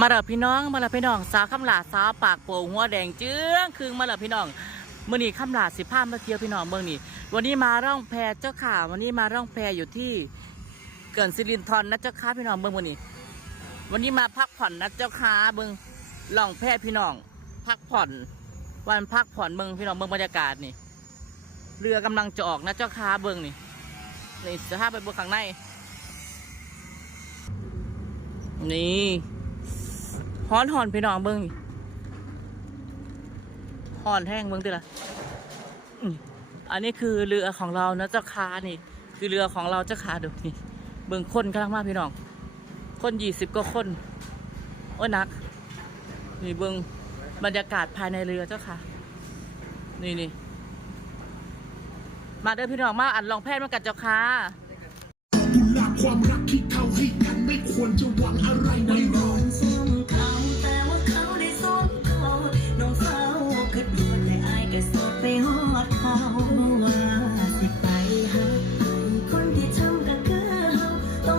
มาแล้วพี่น้องมาแล้วพี่น้องสาวคำหลาสาวปากโป่งหัวแดงเจื้องคืงมาแล้วพี่น้องเมื่อนี้คำหลาสิพามาเที่ยวพี่น้องเมืองนี้วันนี้มาร่องแพเจ้าข่าวันนี้มาร่องแพอยู่ที่เกินสิรินธรนะเจ้าค้าพี่น้องเมืองวันนี้วันนี้มาพักผ่อนนะเจ้าค้าเมืองล่องแพพี่น้องพักผ่อนวันพักผ่อนเมืองพี่น้องเมืองบรรยากาศนี่เรือกำลังจะออกนะเจ้าค้าเมืองนี่นี่จะพาไปเบื้องข้างในนี่ฮ้อนหอนพี่น้องเบิ้งหอนแห้งเบิ้งติละอันนี้คือเรือของเรานะเจ้าค้านี่คือเรือของเราเจ้าค้าดูนี่เบิ้งคนกำลังมาพี่น้องคน20ก็คนโอ้นักนี่เบิ้งบรรยากาศภายในเรือเจ้าค่ะนี่มาเด้อพี่น้องมาอัดลองแพทย์มากัดเจ้าค้าบุญรักความรักที่เขาให้กันไม่ควรจะหวังอะไรในโลกแต่ว่าเขาได้สนเขาน้องสาวคิดว่าแต่อายก็สดไปฮอดเขาเมื่อวา